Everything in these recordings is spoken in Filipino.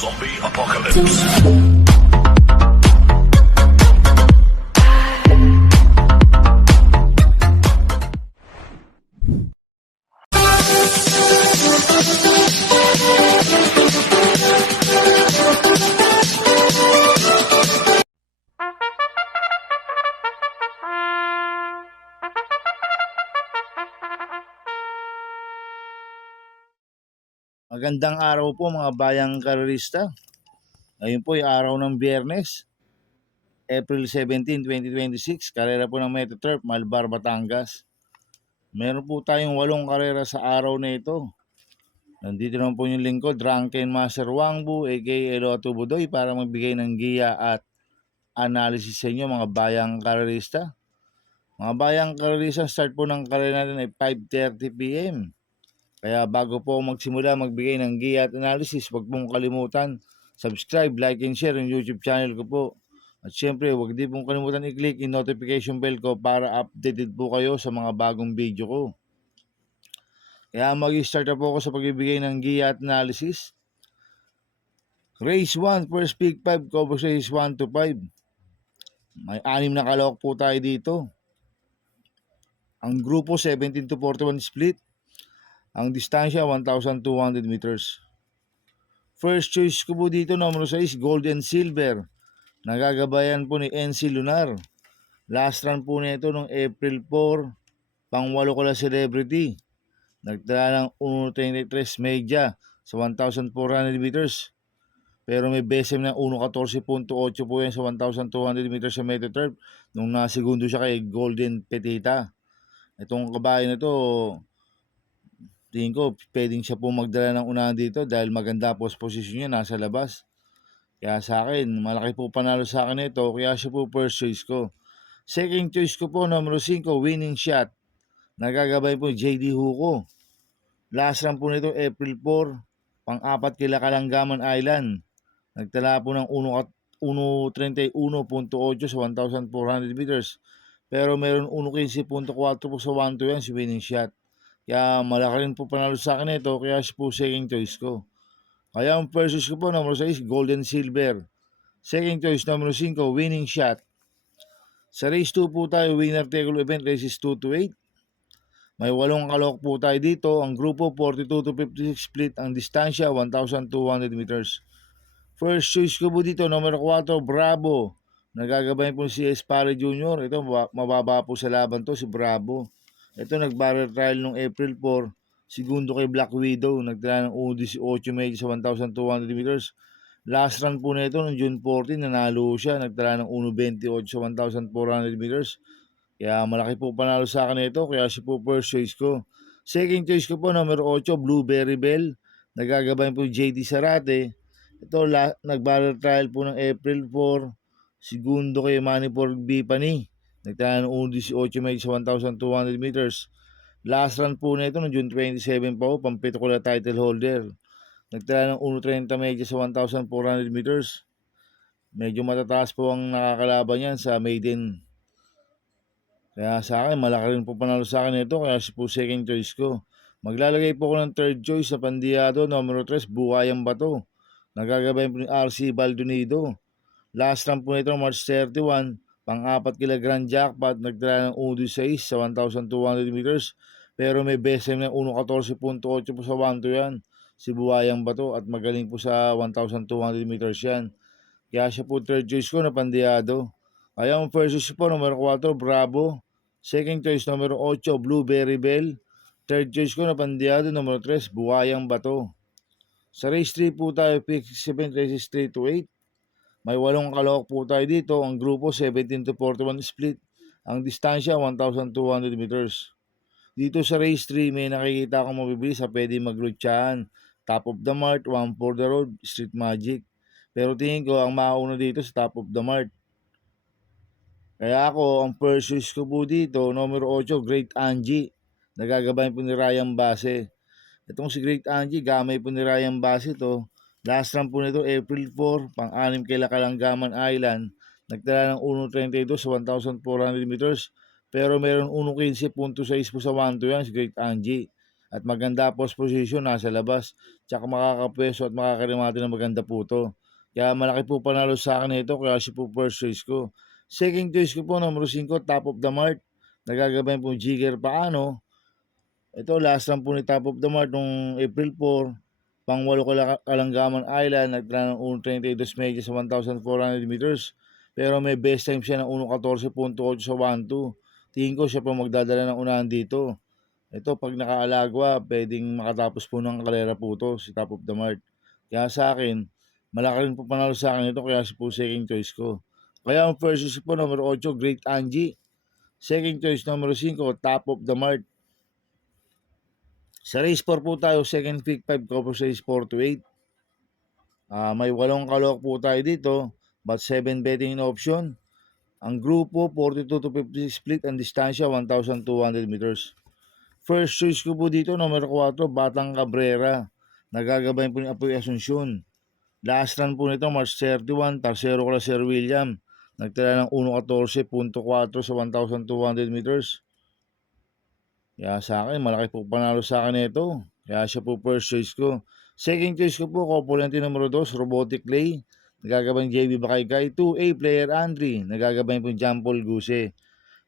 Zombie Apocalypse. Magandang araw po mga bayang karerista. Ngayon po ay araw ng Biyernes, April 17, 2026. Karera po ng Metaturf, Malbar, Batangas. Meron po tayong 8 karera sa araw na ito. Nandito naman po yung lingkod, Drunken Master Wangbu, aka Eloto Budoy, para magbigay ng giya at analysis sa inyo mga bayang karerista. Mga bayang karerista, start po ng karera natin ay 5:30 p.m. Kaya bago po magsimula magbigay ng giya at analysis, huwag pong kalimutan subscribe, like, and share yung YouTube channel ko po. At syempre, huwag din pong kalimutan i-click yung notification bell ko para updated po kayo sa mga bagong video ko. Kaya mag-start na po ako sa pagbibigay ng giya at analysis. Race 1, first pick 5, cover race 1 to 5. May 6 na kalawak po tayo dito. Ang grupo 17 to 41 split. Ang distansya 1,200 meters. First choice ko po dito, number 6, Gold and Silver. Nagagabayan po ni NC Lunar. Last run po nito noong April 4, pang-8 ko lang celebrity. Nagtala ng 1.33 media sa 1,400 meters. Pero may BSM ng 1.14.8 po yan sa 1,200 meters sa Metaturf nung nasegundo siya kay Golden Petita. Itong kabayan na to, tingin ko pwedeng siya po magdala ng unahan dito dahil maganda po sa posisyon niya, nasa labas. Kaya sa akin, malaki po panalo sa akin ito, kaya siya po first choice ko. Second choice ko po, number 5, Winning Shot. Nagagabay po JD Huko. Last run po nito April 4, pang-4 kila Kalanggaman Island. Nagtala po ng 1.31.8 sa 1,400 meters. Pero meron 1.15.4 po sa 1-2 yan si Winning Shot. Kaya malaki rin po panalo sa akin ito, kaya siya po second choice ko. Kaya ang first choice ko po, number 6, Golden Silver. Second choice, number 5, Winning Shot. Sa race 2 po tayo, winner take all event, races 2 to 8. May 8 kalawak po tayo dito. Ang grupo 42 to 56 split. Ang distansya 1,200 meters. First choice ko po dito, number 4, Bravo. Nagagabay po si Espare Jr. Ito, mababa po sa laban to, si Bravo. Ito, nag-barrel trial noong April 4. Segundo kay Black Widow. Nagtala ng 1.18 medyo sa 1,200 meters. Last run po nito noong June 14, nanalo siya. Nagtala ng 1.28 sa 1,400 meters. Kaya malaki po panalo sa akin ito. Kaya siya po first choice ko. Second choice ko po, number 8, Blueberry Bell. Nagagabay po JD Sarate. Ito, nag-barrel trial po ng April 4. Segundo kay Manipur Bipani. Nagtala ng 1.18 medyo sa 1,200 meters. Last run po na ito noong June 27 pa po, pampito ko na title holder. Nagtala ng 1.30 medyo sa 1,400 meters. Medyo matataas po ang nakakalaban yan sa maiden. Kaya sa akin, malaki rin po panalo sa akin ito, kaya si po second choice ko. Maglalagay po ko ng third choice sa Pandiyado, numero 3, Buhayang Bato. Nagagabay po ni RC Baldonido. Last run po nito March 31, pang-4 kila Grand Jackpot, nagtala ng 1.6 sa 1,200 meters. Pero may BSM ng 1.14.8 po sa 1-2 yan, si Buhayang Bato, at magaling po sa 1,200 meters yan. Kaya siya po third choice ko na Pandiyado. Kaya ang first choice po, numero 4, Bravo. Second choice, numero 8, Blueberry Bell. Third choice ko na Pandiyado, numero 3, Buhayang Bato. Sa race 3 po tayo, pick 7 races 3 to 8. May 8 kalawak po tayo dito. Ang grupo 17 to 41 split. Ang distansya 1,200 meters. Dito sa race 3 may nakikita akong mabibilis sa pwede maglutsahan. Top of the Mart, One for the Road, Street Magic. Pero tingin ko ang mauna dito sa Top of the Mart. Kaya ako, ang first choice ko po dito, numero 8, Great Angie. Nagagabay po ni Ryan Base. Itong si Great Angie, gamay po ni Ryan Base to. Last run po nito, April 4, pang-6 kila Kalanggaman Island. Nagtala ng 1.32 sa 1,400 meters. Pero meron 1.15.6 po sa 1-2 yan, si Great Angie. At maganda post position, nasa labas. Tsaka makakapwesto at makakarimate ng maganda po to. Kaya malaki po panalo sa akin ito, kaya siya po first choice ko. Second choice ko po, number 5, Top of the Mart. Nagagabayan po Jigger Paano. Ito, last run po ni Top of the Mart noong April 4. Pang 8 Kalanggaman Island, nagtala ng 1.32 medya sa 1,400 meters. Pero may best time siya ng 1.14.8 sa 1.2. Tingin ko siya pa magdadala ng unahan dito. Ito, pag nakaalagwa, pwedeng makatapos po ng karera po to, si Top of the Mart. Kaya sa akin, malaki rin po panalo sa akin ito, kaya si po second choice ko. Kaya ang first choice po, number 8, Great Angie. Second choice, number 5, Top of the Mart. Sa race 4 po tayo, second pick 5, cover race 4 to 8. May 8 kalok po tayo dito, but 7 betting in option. Ang grupo, 42 to 50 split, ang distansya, 1,200 meters. First choice ko po dito, number 4, Batang Cabrera. Nagagabayan po ni Apoy Asuncion. Last run po nito, March 31, Tarsero ko Sir William. Nagtala ng 1.14.4 sa 1,200 meters. Kaya sa akin, malaki po panalo sa akin ito. Kaya siya po first choice ko. Second choice ko po, Copulente numero 2, Robotic Lay. Nagagabayan JB Bakaykay. 2A, Player Andre. Nagagabayan po John Paul Guse.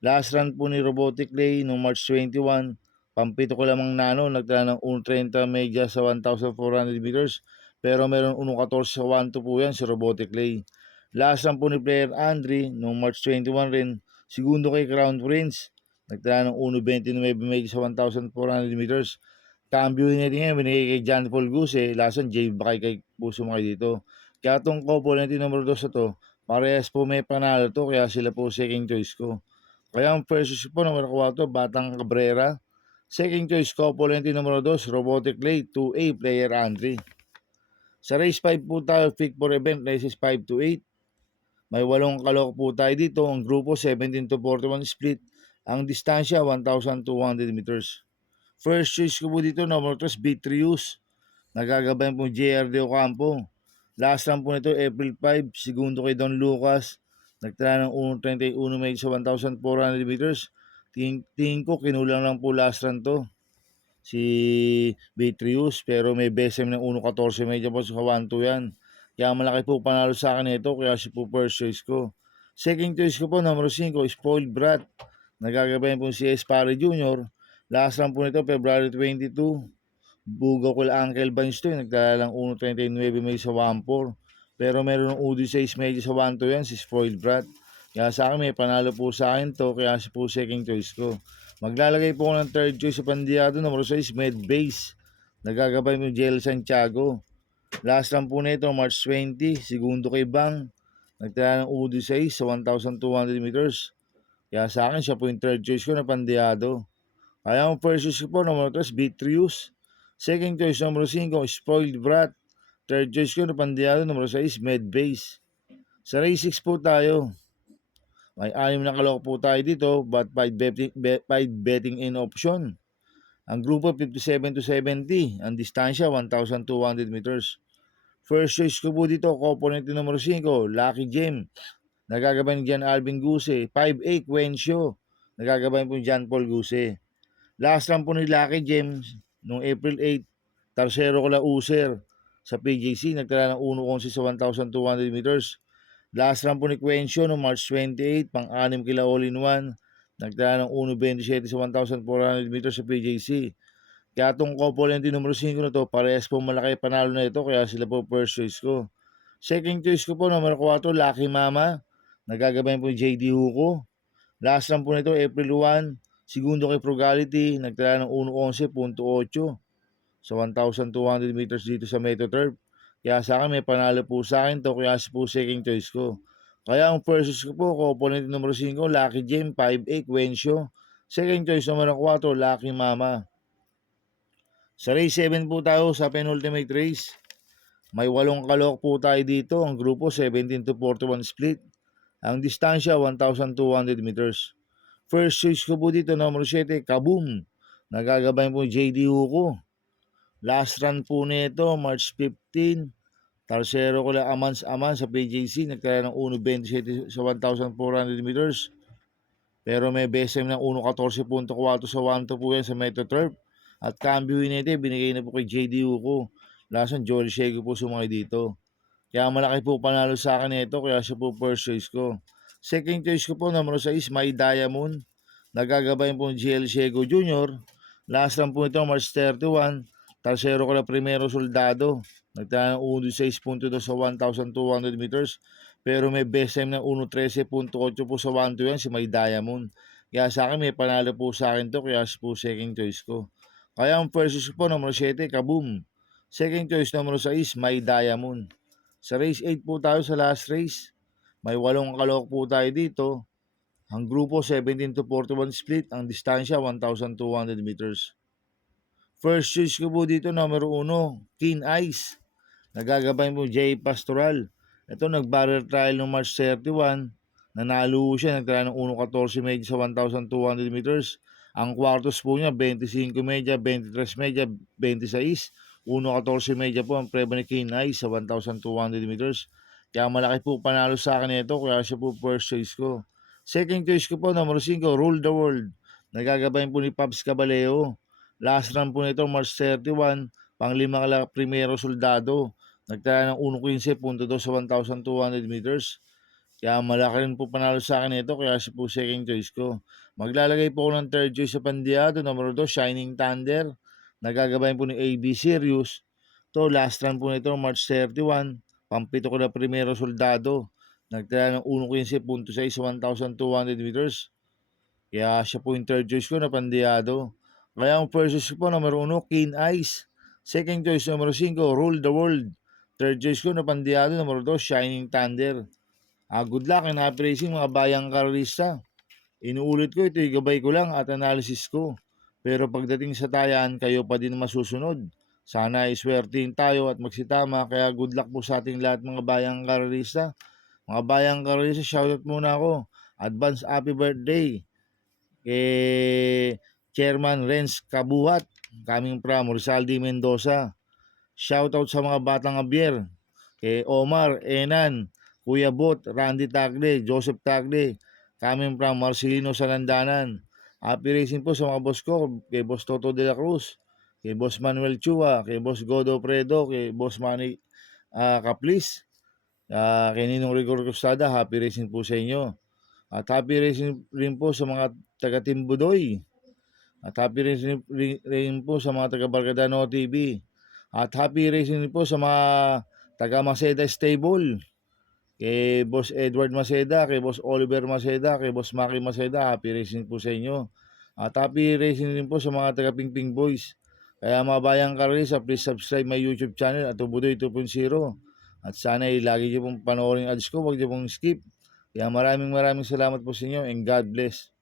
Last run po ni Robotic Lay noong March 21, pampito ko lamang nano, nagtala ng 1.30 medya sa 1,400 meters, pero meron 1.14 sa 1.2 po yan si Robotic Lay. Last run po ni Player Andre noong March 21 rin, segundo kay Crown Prince, nagtala ng 1.29 medya sa 1,400 meters. Cambio natin ngayon, binigay kay John Paul Guse, last run, Jay Bakay kay puso mo kayo dito. Kaya itong couple natin numero 2 sa to, parehas po may panalo to, kaya sila po second choice ko. Kaya ang first choice po, numero 4, Batang Cabrera. Second choice, Copulente numero 2, Robotic Lay. 2A, Player Andre. Sa race 5 po tayo, pick for event, races 5 to 8. May 8 kalok po tayo dito. Ang grupo, 17 to 41 split. Ang distansya, 1,200 meters. First choice ko po dito, numero 3, Vitrius. Nagagabayan po JR De Ocampo. Last run po nito, April 5, segundo kay Don Lucas. Nagtala ng 1.31 may sa 1,400 meters. Tingin ko, kinulang lang po last run to. Si Vitrius, pero may best time ng 1.14 medya po sa 1.2 yan. Kaya malaki po panalo sa akin ito, kaya si po first choice ko. Second choice ko po, number 5, Spoiled Brat. Nagagabayan po si Espare Jr. Last run po nito, February 22. Bugaw ko lang Uncle Vance to, nagdala lang 1.39 may sa 1.4. Pero meron ng UD6 medyo sa 1.2 yan, si Spoiled Brat. Kaya sa akin, may panalo po sa akin to, kaya si po second choice ko. Maglalagay po ko ng third choice sa Pandiado, numero 6, Medbase. Nagagabay mo Jel Santiago. Last run po nito, March 20, segundo kay Bang. Nagtala ng UD6 sa 1,200 meters. Kaya sa akin, siya po yung third choice ko na Pandiado. Kaya ang first choice ko po, numero 3, Vitrius. Second choice, numero 5, Spoiled Brat. Third choice ko na Pandiado, numero 6, Medbase. Sa race 6 po tayo. May 6 na kaloko po tayo dito, but 5 betting in option. Ang grupo 57 to 70, ang distansya 1,200 meters. First choice ko po dito, component numero 5, Lucky Gem. Nagagabayan dyan Alvin Guse. 5A, Quencio. Nagagabayan po John Paul Guse. Last run po ni Lucky Gem noong April 8, Tarsero Kala User sa PJC, nagtala ng 1.11 sa 1,200 meters. Last run po ni Quencio noong March 28, pang-6 kila all-in-one, nagtala ng 1.27 sa 1,400 meters sa PJC. Kaya itong couple numero 5 na to, parehas po malaki panalo na ito, kaya sila po first choice ko. Second choice ko po, numero 4, Lucky Mama. Nagagabayan po JD Huko. Last run po nito, April 1, segundo kay Frugality, nagtala ng 1.11.8 sa 1,200 meters dito sa Metro Turf. Kaya sa akin, may panalo po sa akin to, kaya po second choice ko. Kaya ang first choice ko po, component numero 5, Lucky Gem, 5A, Quencio. Second choice numero 4, Lucky Mama. Sa race 7 po tayo sa penultimate race. May 8 kalok po tayo dito. Ang grupo 17 to 41 split. Ang distansya 1,200 meters. First choice ko po dito, numero 7, Kaboom. Nagagabayan po JD Huko. Last run po nito, March 15. Tarsero ko lang Aman sa PJC. Nagkaya ng 1.27 sa 1,400 meters. Pero may best time ng 1.14.4 sa 1.2 po yan sa Metro Turf. At cambio nito, binigay na po kay JD Uco. Lason, Joel Shego po sumakay dito. Kaya malaki po panalo sa akin ito, kaya siya po first choice ko. Second choice ko po, number 6, My Diamond. Nagagabayan po ng GL Shego Jr. Last run po ito, March 31. Tarsero ko na Primero Soldado. Nagtala ng 1.6.2 sa 1,200 meters. Pero may best time ng 1.13.8 po sa 1-2 yan, si My Diamond. Kaya sa akin, may panalo po sa akin to, kaya po second choice ko. Kaya ang first choice ko po, number 7, Kaboom. Second choice, number 6, My Diamond. Sa race 8 po tayo sa last race. May 8 kalok po tayo dito. Ang grupo 17 to 41 split. Ang distansya 1,200 meters. First choice ko po dito, number 1, Keen Ice. Nagagabay mo J. Pastoral. Ito nag-barrel trial noong March 31. Nanalo siya. Nagtala ng 1.14 medya sa 1,200 meters. Ang quartos po niya 25 medya, 23 medya, 26. 1.14 medya po ang preba ni Keen Ice sa 1,200 meters. Kaya malaki po panalo sa akin ito, kaya siya po first choice ko. Second choice ko po, number 5, Rule the World. Nagagabayan po ni Pabs Caballeo. Last run po nito, March 31, pang-5 Primero Soldado. Nagtala ng 1.15.2 sa 1,200 meters. Kaya malaki rin po panalo sa akin ito, kaya siya po second choice ko. Maglalagay po ako ng third choice sa Pandiado, number 2, Shining Thunder. Nagagabayan po ni AB Sirius. To last run po nito, March 31, pang-7 ko na Primero Soldado. Nagtala ng 1.15.6 sa 1,200 meters. Kaya siya po yung third choice ko na Pandiado. Kaya ang first choice ko po, number 1, Keen Ice. Second choice, number 5, Rule the World. Third choice ko na Pandiado, number 2, Shining Thunder. Good luck and happy racing mga bayang karalista. Inuulit ko, ito gabay ko lang at analysis ko. Pero pagdating sa tayan, kayo pa din masusunod. Sana iswertein tayo at magsitama. Kaya good luck po sa ating lahat mga bayang karalista. Mga bayang karalista, shoutout muna ako. Advance happy birthday kay Chairman Renz Kabuhat, coming from Rizaldi Mendoza. Shoutout sa mga batang abier, kay Omar, Enan, Kuya Bot, Randy Tagle, Joseph Tagle, coming from Marcelino Salandanan. Happy racing po sa mga boss ko, kay Boss Toto de la Cruz, kay Boss Manuel Chua, kay Boss Godo Predo, kay Boss Manny Kaplis, kay Ninong Rigor Costada. Happy racing po sa inyo. At happy racing rin po sa mga taga Timbudoy. At happy racing rin po sa mga taga Bargadano TV. At happy racing rin po sa mga taga Maceda Stable. Kay Boss Edward Maceda, kay Boss Oliver Maceda, kay Boss Maki Maceda. Happy racing po sa inyo. At happy racing rin po sa mga taga Pingping Boys. Kaya mga bayang karalisa, please subscribe my YouTube channel at Tubudoy 2.0. At sana lagi niyo pong panoorin ads ko, huwag niyo pong skip. Kaya maraming salamat po sa inyo and God bless.